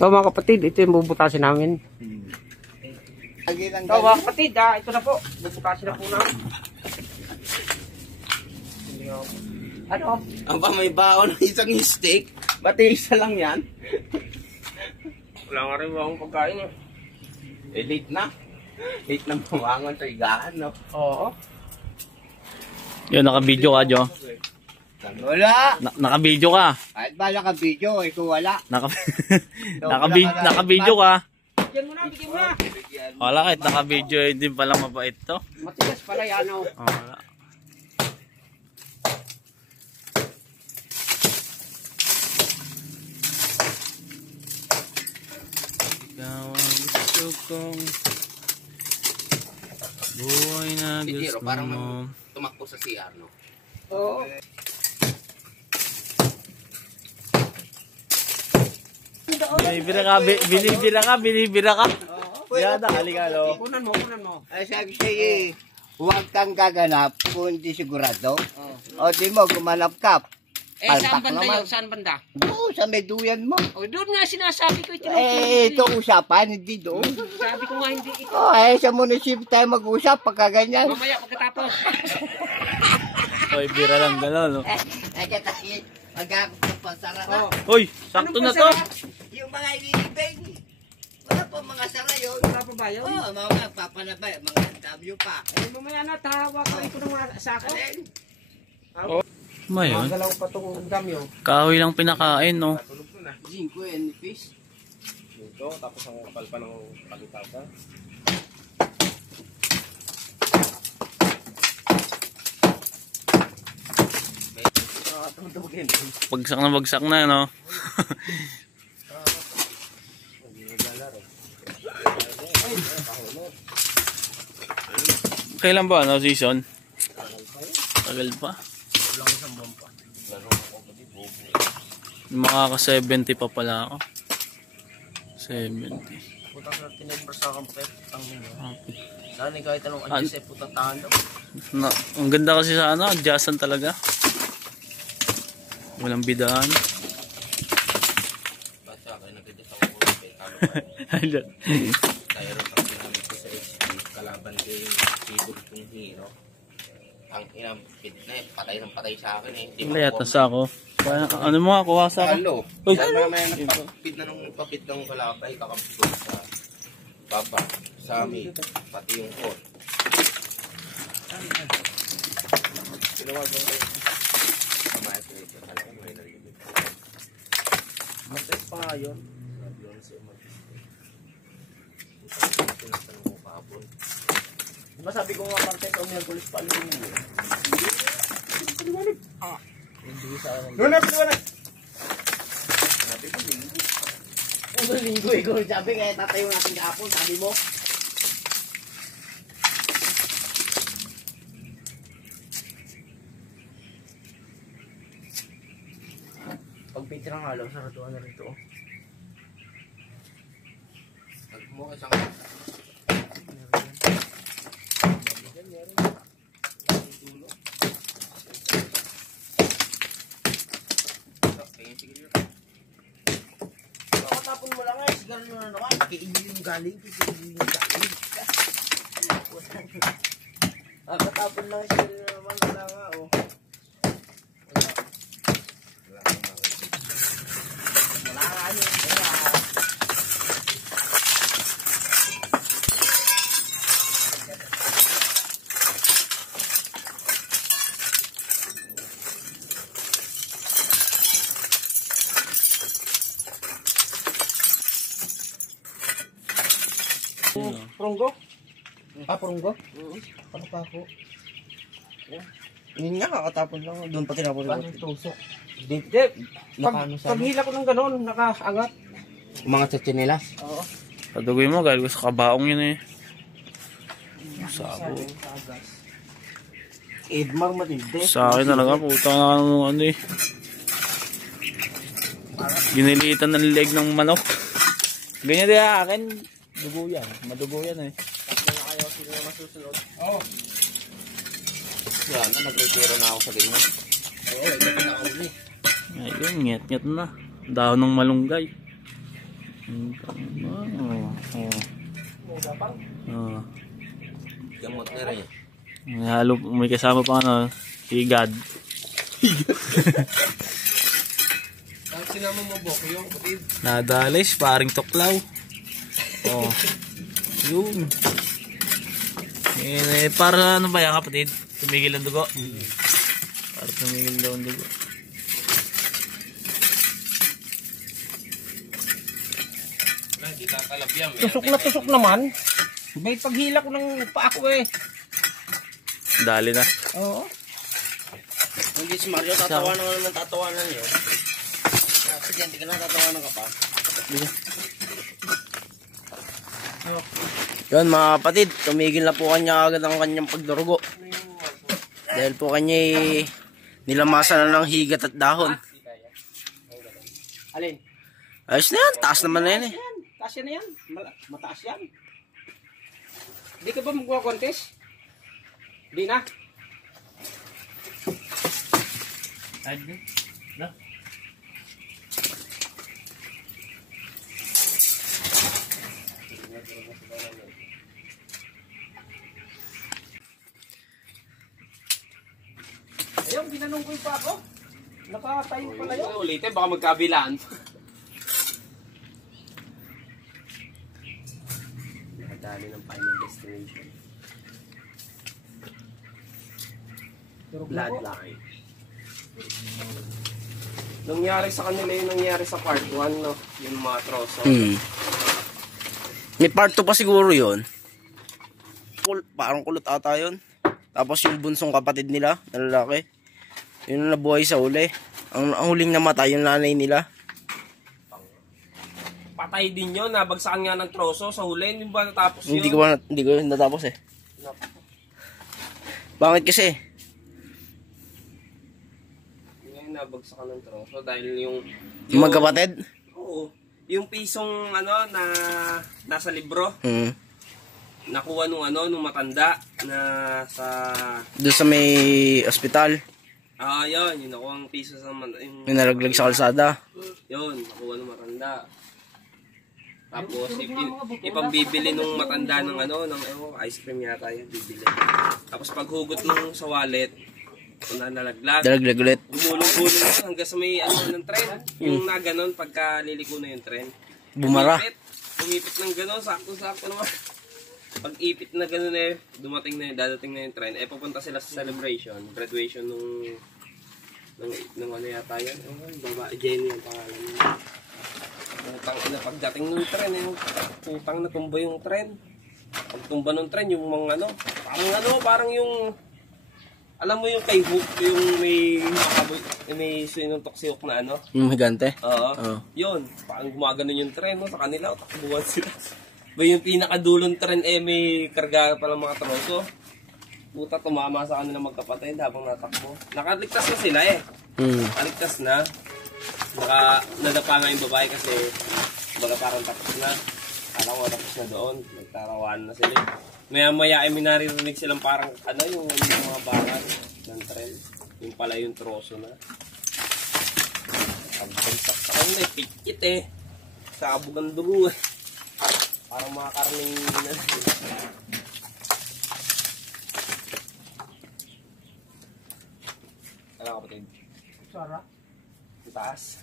So mga kapatid, ito yung bubutasin namin. So mga kapatid, ito na po. Bubutasin na po namin. Ano? Ang pa may baon ng isang steak. Bati isa lang yan. Wala nga rin akong pagkain eh. Late na. Late na bumangon sa higaan, no? Oo. Yun, naka-video ka, Jo. Wala. Naka-video ka. Kahit ba naka-video, ikaw wala. Naka-video ka. Bigyan mo na, bigyan mo na. Wala, kahit naka-video, hindi pala mabait to. Matigas pala yan, oh. Wala. Ikaw ang gusto kong buhay na Si gusto Jiro, parang mo. tumakbo sa CR, no? Oo. Binibira ka. Yada, halika, lo. Kunan mo, kunan mo. Ay, sabi sa'yo, huwag kang gaganap kung hindi sigurado. O, di mo, gumanap ka. Saan Palpak banda naman. yun? Saan banda? Doon, sa may duyan mo. O, doon nga sinasabi ko. Ito usapan, hindi doon. Sabi ko nga hindi ito. Sa munisipyo tayo mag-usap pagka ganyan. Mamaya pagkatapos. Oy, bira lang gano'n, no? Mag-agpansara na. Hoy, sakto na to. Yung mga ililibay, wala pa mga sara yun. Wala pa ba yun? Mga papanabay, mga dami pa. Mamaya na, tawa ko rin ko ng sako. Mayon, Galaw pa itong dami, oh. kahoy lang pinakain, no? 5 and fish. Ito, tapos ang palpa ng palitasa. Bagsak na, no? Kailan ba, no, season? Tagal pa. Makaka-70 pa pala ako. 70. Putang sa tinembra sa kampet. Ang Saan kahit anong adjust eh, putang tahan daw. Ang ganda kasi sa ano, adjustan talaga. Walang bidaan. Basta kayo nag-adjust ako ulit eh. Kaya rin ang ginamit ko sa HP. Kalaban ko yung keyboard kong hero. Ang inampit na eh. Patay ng patay sa akin eh. Wala yata sa ako. Ano mo nga, kuha sa ako. Halo. Uy. Dahil mamaya nagpapit ng kalapay. Kakapit ko sa baba. Sa amin. Pati yung core. Tinawag mo kayo. Kamayas ko ito. Talaga mo yung narinig. Mag-test pa nga yun. Sabi yun sa umalis. Tinatanong ko kahapon. Diba sabi ko nga mag-test o Miyerkules pa alam mo yun? Hindi sa akin. Lunap! Sabi ko linggo. Ano linggo eh, kung sabi kaya tatayo natin kahapon, sabi mo. Pag picture ng halaw, saratuan na rito. Pag mo isang... Tapon mo lang eh, sigaro nyo na naman. Kiinyo yung galing, kiinyo yung galing. Katapon lang, sigaro nyo naman. Wala nga, oh. Wala nga, ano. Pronggo? Prunggo? Ano pa ako? Yun nga, kakatapon lang. Doon pa tinapon lang. Paano tusok? Hindi. Paghila ko ng gano'n, nakaangat. Mga chachinelas? Oo. Padugoy mo, galing ko sa kabaong yun eh. Sabo. Edmar matindi. Sa akin talaga, puta na ano eh. Ginilitan ng leg ng manok. Ganyan din akin. Dugo yan. Madugo yan eh. Ayaw sila na masusunod. Oo. Yan, nag-retiro na ako sa ganyan. Oo, ito na ako ulit. Ayun, nget-nget na. Dahon ng malunggay. Gamot na rin. Halo, may kasama pa ano, higad. Ang sinama mo, Bok, yung kapatid. Nadalis, paring tuklaw. Oh. Yun. Para ano ba yan kapatid? Tumigil ang dugo? Para tumigil daw ang dugo. Hindi kakalab yan. Tusok na tusok naman. May paghila ko ng paa ko eh. Dali na. Oo. Hindi si Mario, tatawanan ka naman tatawanan yun. Kasi hindi ka na tatawanan ka pa. Yun mga kapatid, tumigil na po kanya agad ang kanyang pagdurugo. Dahil po kanya nilamasan na ng higat at dahon. Alin? Ayos na yan, taas naman na yan eh. Yan. Taas yan na yan. Mataas yan. Di ka ba magwa-contest? Di na. Ayun, ginanong ko yung pa ako. Nakatayo pala yun. Ulitin, baka magkabilaan. Nakadali ng final destination. Bloodline. Nangyari sa kanila yung nangyari sa part 1, no? Yung mga troso. May part 2 pa siguro yun. Parang kulot ata yun. Tapos yung bunsong kapatid nila, na lalaki, yun ang nabuhay sa huli. Ang huling namatay, yung nanay nila. Patay din yun, nabagsakan nga ng troso sa huli. Hindi ba natapos yun? Hindi ko natapos eh. Bakit kasi? Ngayon nabagsakan ng troso dahil yung Magkapatid? Oo. Yung pisong ano na nasa libro, nakuha nung nung matanda na sa Doon sa may ospital. yun, yung nakuha ang piso sa yung Yung nalaglag sa kalsada. yun, nakuha nung matanda. Tapos ipambibili nung matanda ng ng ice cream yata yun, bibili. Tapos paghugot nung sa wallet, nalaglag. Nalaglag ulit. Gumulong-gulong yun hanggang sa may ng tren. Yung na ganon pagka liliko na yung tren. Bumara. Umipit ng ganon, sakto-sakto naman. Pag ipit na ganon dadating na yung tren, pupunta sila sa celebration, graduation nung ano yata yun. Baba, Jenny ang pangalan niya. Pagdating ng tren, putang natumba yung tren. Pagtumba ng tren, yung mga parang yung alam mo yung kay Hook, yung may sinuntok si Hook na Yung higante? Oo. Yun, parang gumaganon yung tren, sa kanila, takbuhan sila. Ba yung pinakadulong tren, may karga pala mga troso. Puta, tumama sa kanila magkapatid habang natakbo. Nakaligtas na sila Nakaligtas na. Nadapa nga yung babae kasi parang tapos na. Kala ko tapos na doon. Nagtarawan na sila. Maya-maya ay minaririnig silang parang yung mga baran ng tren. Yung pala yung troso na. Pagbansak sa kanila, pikit Sabog ang dugo Parang mga karning Ano kapatid? Sara. Taas.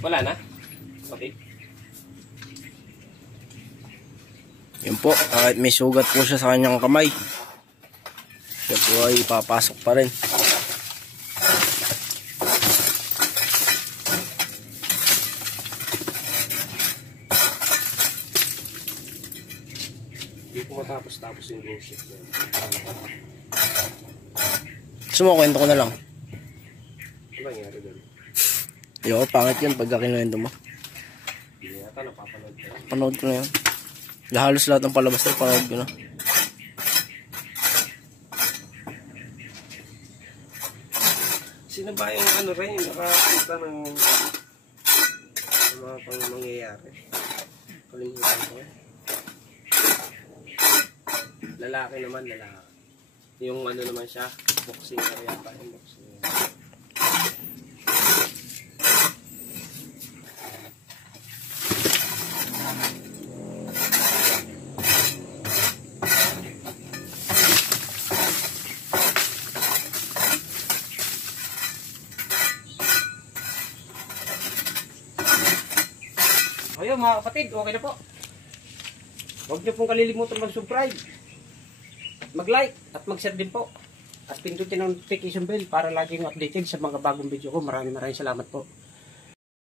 Wala na? Okay. Yun po, kahit may sugat po siya sa kanyang kamay, siya po ay ipapasok pa rin. Hindi ko matapos-tapos yung bullshit na yun. Sumukwento ko na lang. Ano nangyari doon? Ayoko, pangit yun pagka kinuwento mo. Hindi yata napapanood ko. Panood ko na yun. Halos lahat ng palabas na panood ko na. Sino ba yung rin, nakakita ng mga pang mangyayari? Kalimutan ko. Lalaki naman, lalaki. Yung ano naman siya, boxing area pa. Yung boxing. Ayun mga kapatid, okay na po. Huwag niyo pong kalilimutan mag-subscribe, mag-like at mag-share din po. At pindutin ang notification bell para laging updated sa mga bagong video ko. Maraming salamat po.